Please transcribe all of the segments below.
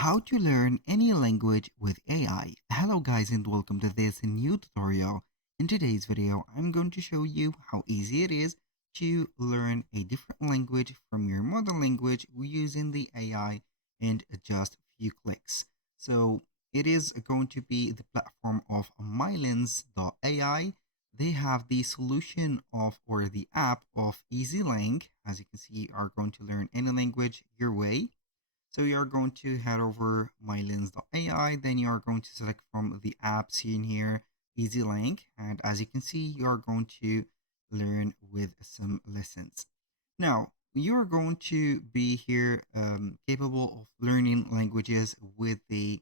How to learn any language with AI. Hello guys and welcome to this new tutorial. In today's video, I'm going to show you how easy it is to learn a different language from your mother language using the AI in just a few clicks. So it is going to be the platform of MyLens AI. They have the solution of or the app of EasyLang. As you can see, you are going to learn any language your way. So you are going to head over MyLens AI, then you are going to select from the app seen here, EasyLang, and as you can see, you are going to learn with some lessons. Now, you are going to be here capable of learning languages with the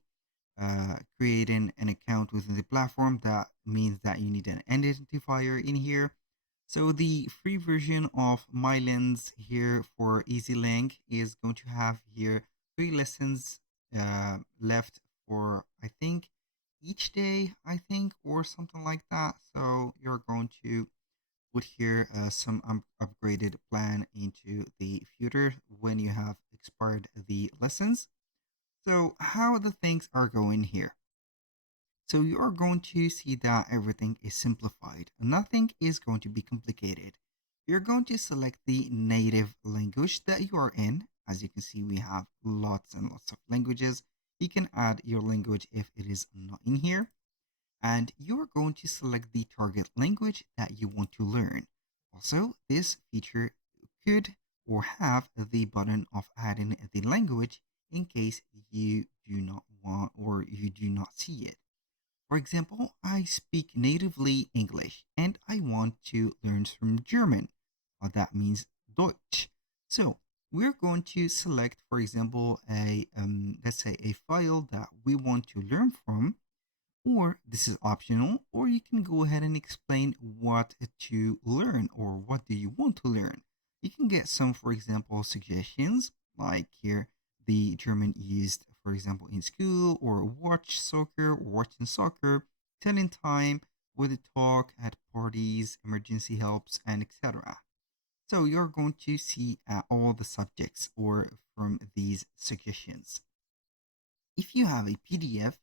creating an account within the platform. That means that you need an identifier in here. So the free version of MyLens here for EasyLang is going to have here 3 lessons left for, I think, each day, I think, or something like that. So you're going to put here some upgraded plan into the future when you have expired the lessons. So how the things are going here. So you are going to see that everything is simplified. Nothing is going to be complicated. You're going to select the native language that you are in. As you can see, we have lots and lots of languages. You can add your language if it is not in here. And you are going to select the target language that you want to learn. Also, this feature could or have the button of adding the language in case you do not want or you do not see it. For example, I speak natively English and I want to learn some German. That means Deutsch. So we're going to select, for example, let's say a file that we want to learn from, or this is optional, or you can go ahead and explain what to learn or what do you want to learn. You can get some, for example, suggestions like here the German used, for example, in school, or watch soccer, or watching soccer, telling time, with the talk at parties, emergency helps, and etc. So you're going to see all the subjects or from these suggestions. If you have a PDF,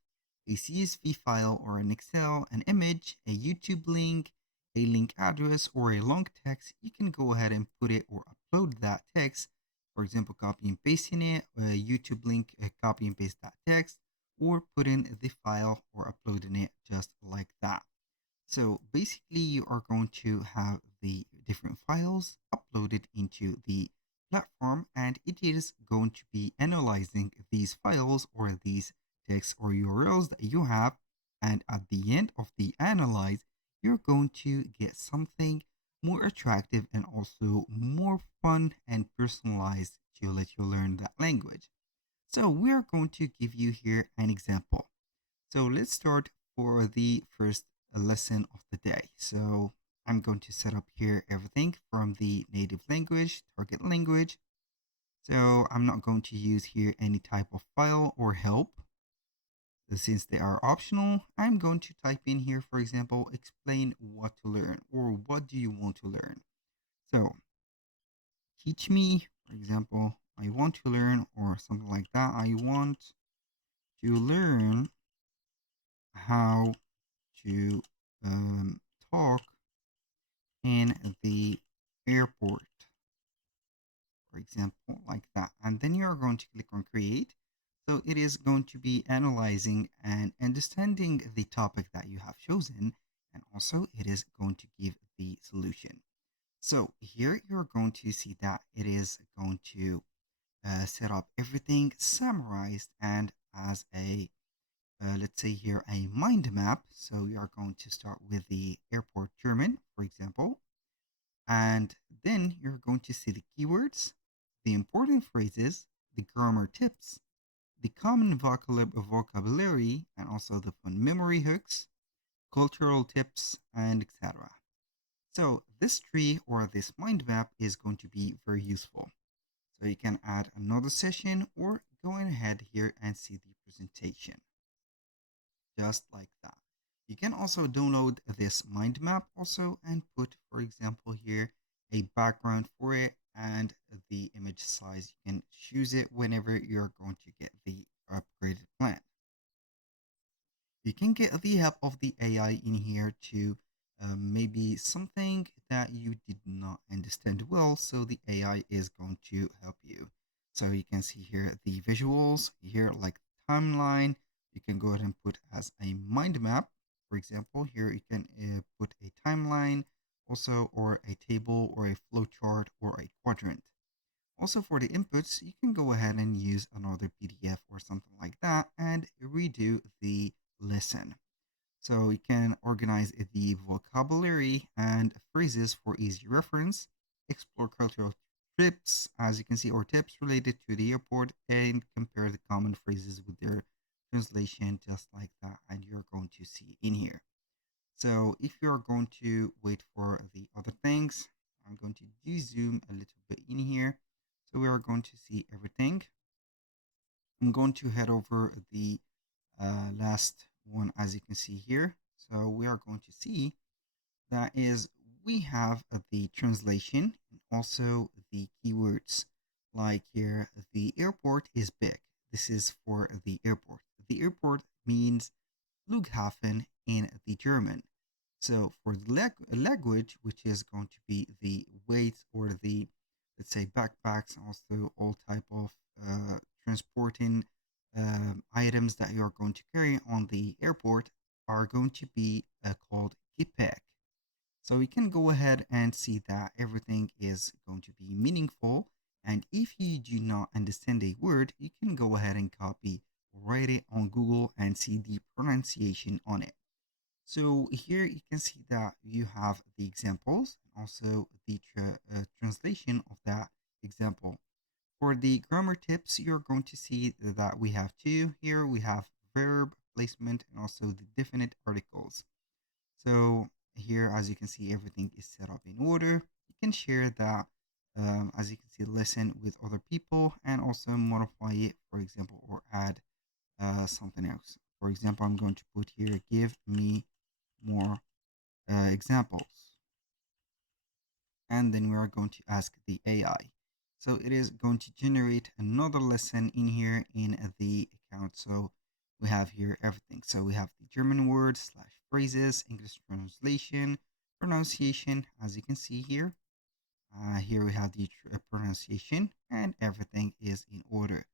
a CSV file, or an Excel, an image, a YouTube link, a link address, or a long text, you can go ahead and put it or upload that text. For example, copy and pasting it, a YouTube link, copy and paste that text, or put in the file or uploading it just like that. So basically, you are going to have the different files uploaded into the platform, and it is going to be analyzing these files or these text or URLs that you have. And at the end of the analyze, you're going to get something more attractive and also more fun and personalized to let you learn that language. So we're going to give you here an example. So let's start for the first lesson of the day. So I'm going to set up here everything from the native language, target language. So I'm not going to use here any type of file or help. So since they are optional, I'm going to type in here, for example, explain what to learn or what do you want to learn. So teach me, for example, I want to learn or something like that. I want to learn how to talk in the airport, for example, like that. And then you're going to click on create. So it is going to be analyzing and understanding the topic that you have chosen. And also it is going to give the solution. So here you're going to see that it is going to set up everything summarized and as a let's say here a mind map. So we are going to start with the airport German, for example, and then you're going to see the keywords, the important phrases, the grammar tips, the common vocabulary, and also the fun memory hooks, cultural tips, and etc. So this tree or this mind map is going to be very useful. So you can add another session or go ahead here and see the presentation just like that. You can also download this mind map also and put, for example, here a background for it and the image size. You can choose it whenever you're going to get the You can get the help of the AI in here to maybe something that you did not understand well. So the AI is going to help you. So you can see here the visuals here, like timeline. You can go ahead and put as a mind map. For example, here you can put a timeline also, or a table, or a flow chart, or a quadrant. Also, for the inputs, you can go ahead and use another PDF or something like that and redo the lesson. So you can organize the vocabulary and phrases for easy reference, explore cultural trips, as you can see, or tips related to the airport, and compare the common phrases with their translation, just like that. And you're going to see in here. So if you're going to wait for the other things, I'm going to de-zoom a little bit in here. So we are going to see everything. I'm going to head over the last one, as you can see here. So we are going to see that is we have the translation and also the keywords. Like here, the airport is big. This is for the airport. The airport means Flughafen in the German. So for the language, which is going to be the weight or the, let's say, backpacks, also all type of transporting items that you are going to carry on the airport are going to be called Gepäck. So we can go ahead and see that everything is going to be meaningful. And if you do not understand a word, you can go ahead and copy, write it on Google and see the pronunciation on it. So here you can see that you have the examples and also the translation of that example. For the grammar tips, you're going to see that we have two here. We have verb placement and also the definite articles. So here, as you can see, everything is set up in order. You can share that, as you can see, listen with other people and also modify it, for example, or add something else. For example, I'm going to put here, give me more examples. And then we are going to ask the AI. So it is going to generate another lesson in here in the account. So we have here everything. So we have the German words slash phrases, English translation, pronunciation, as you can see here. Here we have the pronunciation and everything is in order.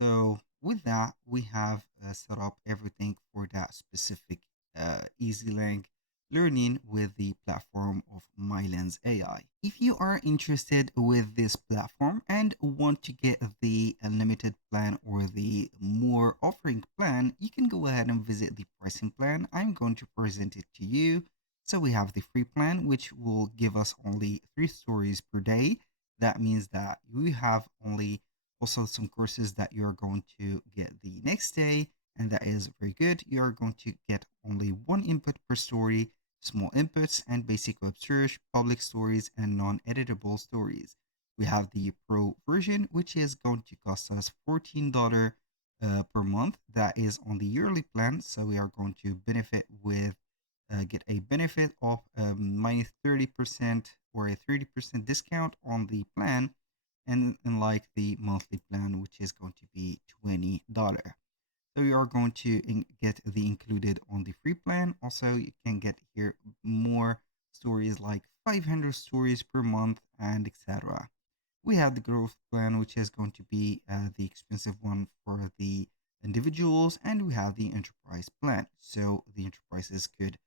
So with that, we have set up everything for that specific EasyLang learning with the platform of MyLens AI. If you are interested with this platform and want to get the unlimited plan or the more offering plan, you can go ahead and visit the pricing plan. I'm going to present it to you. So we have the free plan, which will give us only 3 stories per day. That means that you have only also some courses that you are going to get the next day, and that is very good. You are going to get only one input per story, small inputs and basic web search, public stories, and non-editable stories. We have the pro version, which is going to cost us $14 per month. That is on the yearly plan, so we are going to benefit with get a benefit of minus 30% or a 30% discount on the plan, and unlike the monthly plan, which is going to be $20. So you are going to get the included on the free plan. Also, you can get here more stories like 500 stories per month and etc. We have the growth plan, which is going to be the expensive one for the individuals, and we have the enterprise plan. So the enterprises could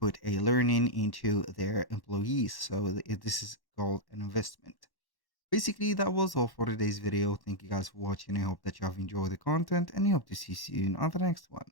put a learning into their employees. So this is called an investment. Basically, that was all for today's video. Thank you guys for watching. I hope that you have enjoyed the content and I hope to see you soon on the next one.